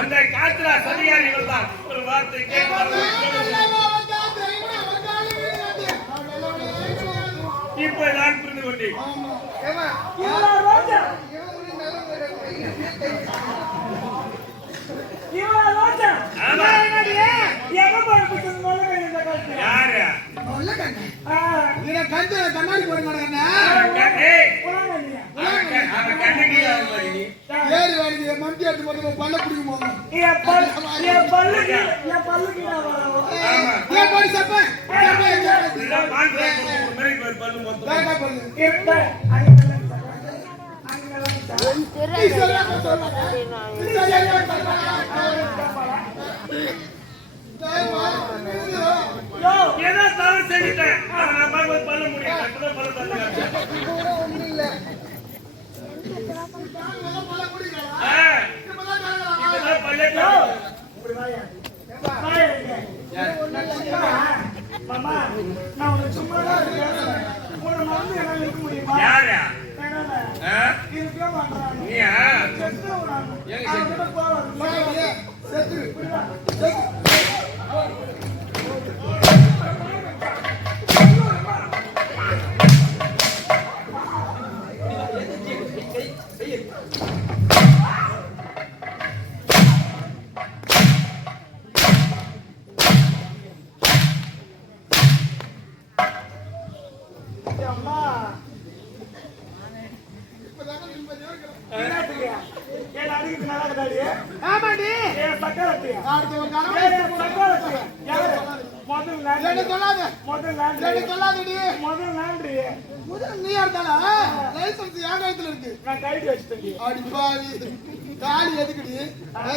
அந்த காத்திரா சரியாரி தான் ஒரு வார்த்தை இப்போ நான் புரிந்து கொண்டேன். கண்ணாடி போட மாட்டேன் ஏறி வாங்கி மந்தி எடுத்து போட்டு பல்ல பிடிக்கும் போங்க ஏதோ தவறு செஞ்சுட்டேன். பண்ண முடியும். மாமா நான் உனக்கு சும்மா தான் இருக்கேன். உன்னை மறந்து என்னால இருக்க முடியுமா? யாரு? இருக்கவே மாட்டான். நீயா? செத்து அவன்கிட்ட போவாரு. செத்து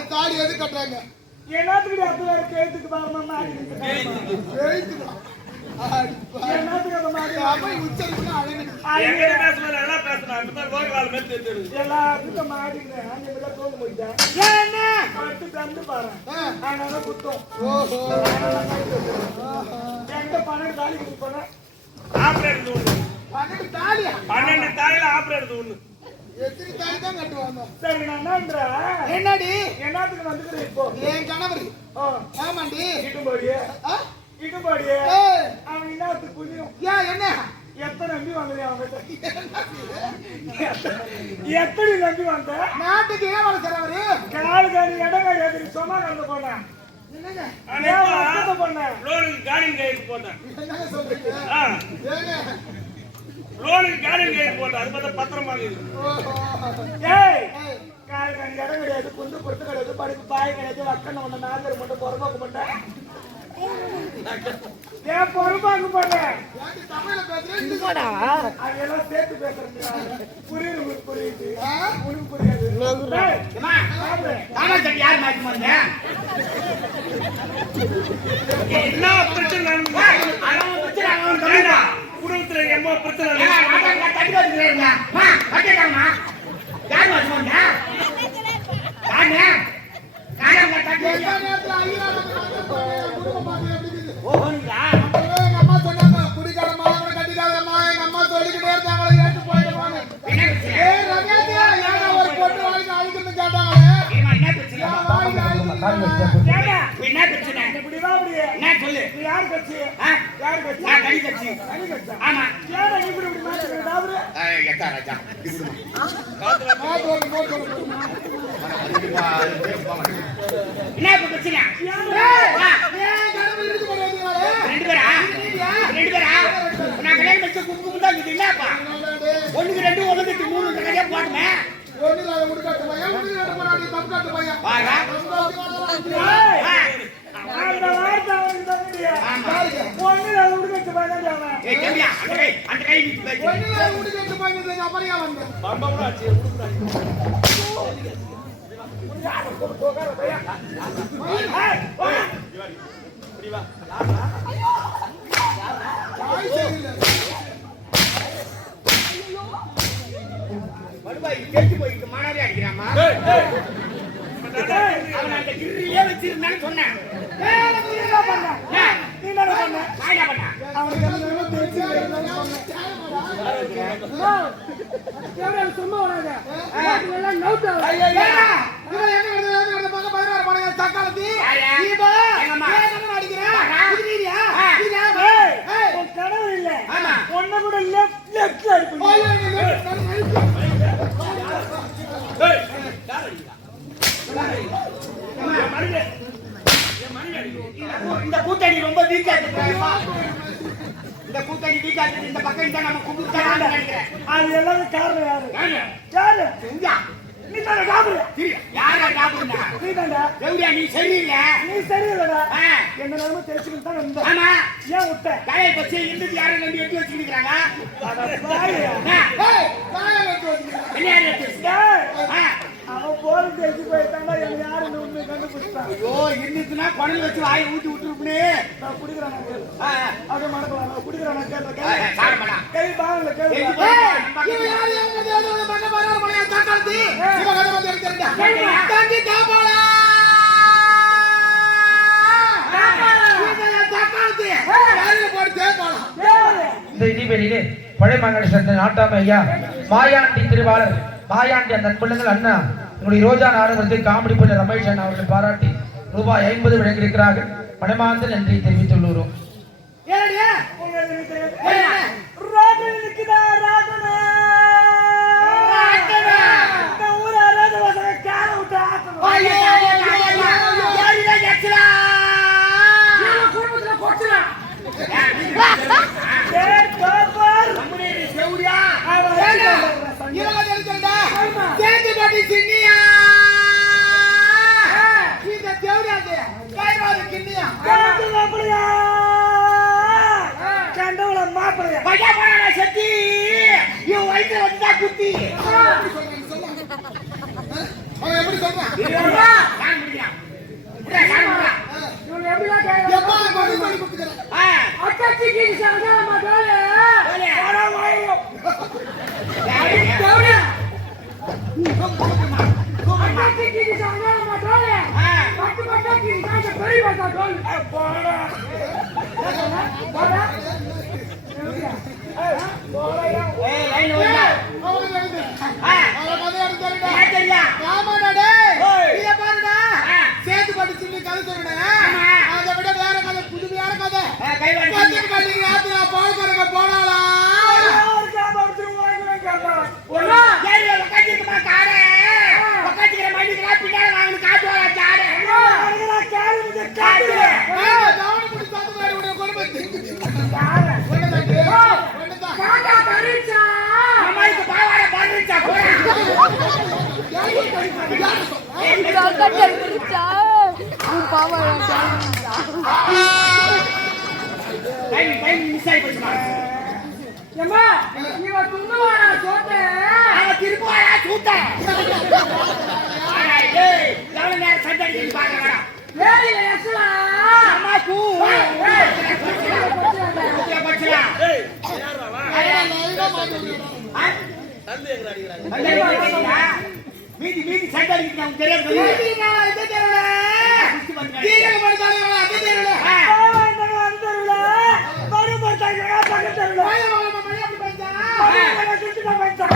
தாலி எது கட்டுறாங்க எல்லாத்துக்கு அது வேற கேத்துக்கு பாருமா எல்லாத்துக்கும் மாட்டிக்கிறேன் குத்தம் என்கிட்ட 12 தாலி கொடுப்பேன். 12 தாலியா? 12 தாலியில ஆப்ரேட் ஒண்ணு. எத்தனை தாலி தான் கட்டுவாங்க? சரி நான் என்னடி என்னத்துக்கு வந்துக்கிறேன் இப்போ? என் கணவர். ஆமாண்டி. இடுபாடியே அவன் என்னத்துக்கு புரியும்? என்ன எத்தனை நம்பி வந்தது அவங்க? எத்தனை நம்பி வந்த? நாட்டுக்கு ஏன் வர சார் அவரு? காலு இடம் கிடையாது. சொன்னா கலந்து போனேன். லோனுக்கு கார்டன் கைக்கு போட்டேன். லோனுக்கு கார்டன் கைக்கு போட்டேன். அது பார்த்தா பத்திரம் வாங்கிது. கால் கணி இடம் கிடையாது. குண்டு பொறுத்து கிடையாது. படுக்கு பாய் கிடையாது. வக்கண்ண ஒண்ணு நாகர் மட்டும் பொறுப்பாக்க மாட்டேன். ஏன் பொறுப்பாக்க மாட்டேன்? அதெல்லாம் சேர்த்து பேசுறேன். புரியுது புரியுது. உனக்கு புரியாது. யார் மாற்றி என்ன பிரச்சனை? குடும்பத்துல எம்மோ பிரச்சனை அம்மா சொன்னாங்க குடிக்காரமா கட்டிக்காதம்மா. எங்க அம்மா சொல்லிக்கிட்டே இருந்தாங்க ஏற்று போயிடுவாங்க. ஒரு பொட்டு வாங்கி அழிக்கணும்னு கேட்டாங்களே. என்ன பிரச்சனை? விடாபடி என்ன சொல்லு? நீ யார் கட்சி? ஆ? யார் கட்சி? நான் கடி கட்சி. கனி கட்சி. ஆமா. ஏன் இப்படி மாத்தி விடாபடி? எக்கா ராஜா மாத்து வந்து போட்டு வந்து. என்ன இப்ப பிரச்சனை? ஏன் கணவர் இருக்கு பண்ணுவாங்களே? ரெண்டு பேரா? நான் கல்யாணம் வச்ச குடும்பம் தான் இது என்னப்பா? ஒண்ணுக்கு ரெண்டு, ஒண்ணுக்கு மூணு கதையா போட்டுமே. ஒண்ணு நான் உடுக்காட்டு பையன், ஒண்ணு நான் போறாடி தப்புக்காட்டு பையன். பாரா. அந்த வார்த்தை அவனுக்கு தம்பியா? ஆமா. ஒண்ணு நான் உடுக்கட்டு பையன் அவன். ஏய் கேமியா, அந்த கை நீ பேசு. ஒண்ணு நான் உடுக்காட்டு பையன் தான் அப்படியே வந்தேன். தாய் சரியில்லை. வருவாய் கேட்டு போயிட்டு மானாவே அடிக்கிறாமா? அவன் அந்த கிரியிலே வச்சிருந்தான்னு சொன்னேன். நீ என்ன பண்ண? நீ என்ன பண்ண? நான் என்ன பண்ணேன்? அவனுக்கு என்ன தெரிஞ்சு சும்மா வராங்க எல்லாம் நவுத்து இவன் என்ன வருது பக்கம் 16 படம் தக்காளத்தி யாரு? தீபா எங்கம்மா? ஏன் அடிக்கிறேன் இது நீடியா உன் கனவு இல்ல ஆமா. ஒன்ன கூட லெஃப்ட்ல இருக்கு இந்த கூட்டணி ரொம்ப வீக்கா இருக்கு. இந்த கூட்டணி வீக்கா இருக்கு. இந்த பக்கம் தான் நம்ம கும்பிட்டு நினைக்கிறேன். அது எல்லாமே காரணம் யாரு? யாரு? யாரு? செஞ்சா. நீ தானே டாபுல யாரா டாபுண்டா? நீ தாண்டா செவ்ரியா நீ சரியில்லை. நீ சரியில்லடா ஆ. என்ன நிலைமை தெரிச்சுக்கிட்டு தான் வந்தேன் ஆமா. ஏன் விட்ட தலையை பச்சு இருந்துட்டு யாரும் நம்பி எட்டி வச்சுக்கிறாங்க. ஏய் தாயா வெட்டு வந்து என்ன யாரும் எட்டி வச்சுக்க? அவன் போர் தெரிஞ்சு போயிட்டாண்டா என்ன யாருன்னு உண்மை கண்டுபிடிச்சான் ஐயோ இருந்துச்சுன்னா குடல் வச்சு வாயை ஊட்டி விட்டுருப்பே. நான் குடிக்கிறான் அப்படியே மடக்கலாம் நான் குடிக்கிறான் சார மாட்டா. கை பாகல கேள்வி இவன் யாரு எங்க பண்ண பாரு மலையா தக்காளத்தி இவன் கதை வந்து எடுத்துடா தங்கி தாபாலா தக்காளத்தி யாரு போடு தேபாலா இந்த இடிவெளியிலே பழைய மாநில சேர்ந்த நாட்டாமை ஐயா மாயாண்டி திருவாளர் மாயாண்டி அந்த பிள்ளைங்கள் அண்ணா உங்களுடைய ரோஜா நாடகத்தை காமெடி பண்ண ரமேஷ் அண்ணா அவர்கள் பாராட்டி ரூபாய் 50 வழங்கியிருக்கிறார்கள். மனமார்ந்த நன்றி தெரிவித்துள்ளோம். ஏடியா ராஜன் நிக்குதா ராஜனா ராஜனா இந்த ஊர் அரேத வசன கால விட்டு ஆட்டணும் ஐயோ யாரிடா எச்சலா? இந்த குடும்பத்துல கொச்சலா ஏய் கோபர் நம்முடைய செவ்ரியா. இவன் எடுத்துடா சேந்து பாட்டி சின்னியா இந்த தேவடியாதே கைவாத கிண்ணியா கேட்டு அப்படியா கண்டவள மாப்பிளையா பையா போடா சத்தி. இவன் வயித்துல வந்தா குத்தி. அவன் எப்படி சொல்றான் நான் முடிக்கிறான். நான் முடிக்கிறான். இவன் எப்படியா கேக்குறா எப்பா கொடி கொடி குத்துறேன் அக்கச்சிக்கு சங்கா மகளே போலே. வர வாயோ யாரு? தேவடியா கூப்பிடுமா. அக்கச்சிக்கு சங்கா மகளே பட்டு பட்டாக்கி நான் பெரிய பட்டா கோல் போடா போடா ஏய் லைன் ஓடுடா. அவனுக்கு வந்து ஆ. அவன் கதை எடுத்துடா என்ன தெரியா? ஆமாடா டேய் ஓய். இத பாருடா ஆ. சேத்து பாட்டி சின்னி கதை சொல்றேன் ஆமா. அதை விட வேற கதை புதுமையான கதை கை வாடி. பத்து பாட்டி ராத்திரி பால் கறக்க போனாளா சரி உக்காந்துக்குமா காடே. உக்காந்துக்கிற மணிக்கெல்லாம் பின்னாடி வாங்கி காட்டு வரா சாடே. காட்டு. கவனம் பிடி தந்து மாதிரி உடைய குடும்பத்தை அம்மாவுக்கு பாவாடை பண்ணிருச்சா போடா. டைம் மிஸ் ஆகி போச்சுமா. ஏம்மா இவன் துண்ணுவாடா சோத்தை அவன் திருப்புவாடா சூட்டேன். ஏய் எவ்வளவு நேரம் சண்டை அடிக்கணும் பாக்குறா. ஏறில எஸ்லா அம்மா கூ. பச்சலா. மீதி மீதி சண்டை அடிக்கிறாங்க தெரியாது. தீரக படுத்தாலே அங்க தெரியல அந்தருல படுபட்டாங்க பக்கத்துல மழை அப்படி படுத்தா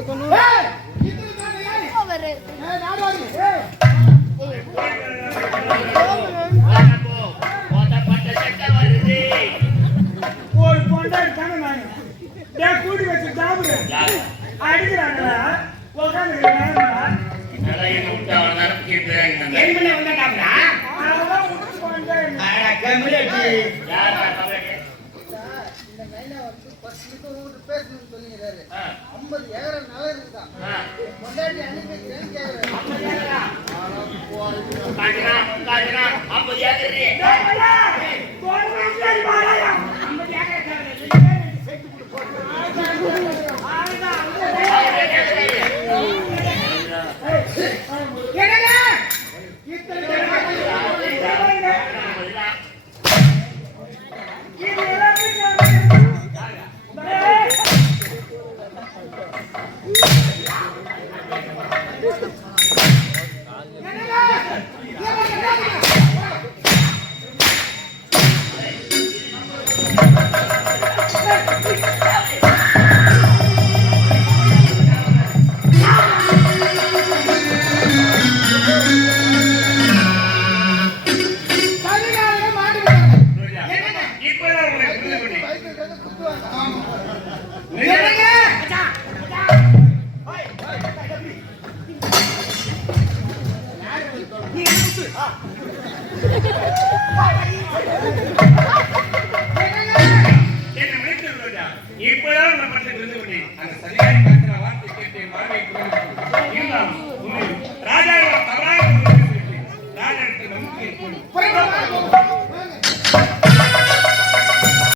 ஏய், இத்தனை தானே யாரு? ஏய், நாடாரி. ஏய், ஒரு பொண்டாட்டி தானே நானு. டேய், கூட்டி வச்சு சாப்பிடு. அடிக்கிறாங்களா? உக்காந்துக்கிறாங்களா? என் பண்ண வந்தாட்டாங்களா? அதெல்லாம் விட்டு பொண்டாட்டி. அட கம்மியாச்சு. இந்த நைனா வந்து 10 நிமிஷம் ஊருக்கு பேசணும்னு சொல்லிக்கிறாரு. 50 ஏக்கர் நிலம் இருக்குதான். பொண்டாட்டி அனுப்பி வைக்கிறேன்னு கேக்குறாரு. என்னங்க? இத்தனை பேர் இது எல்லாமே சரிகாலையில மாட்டிக்கிட்டாங்க. இப்பதான் உங்களை புரிந்து கொண்டேன். பைக்கில் வந்து குத்துவாங்க. என்னங்க? என்னை மன்னித்து ரோஜா. இப்பதான் உங்களை பற்றி புரிந்து கொண்டேன். அந்த சரியான பேசுற வார்த்தை கேட்டு என் மனதை புரிந்து இருந்தாலும் உண்மை ராஜா தவறாக ராஜா நம்பிக்கை புறப்பட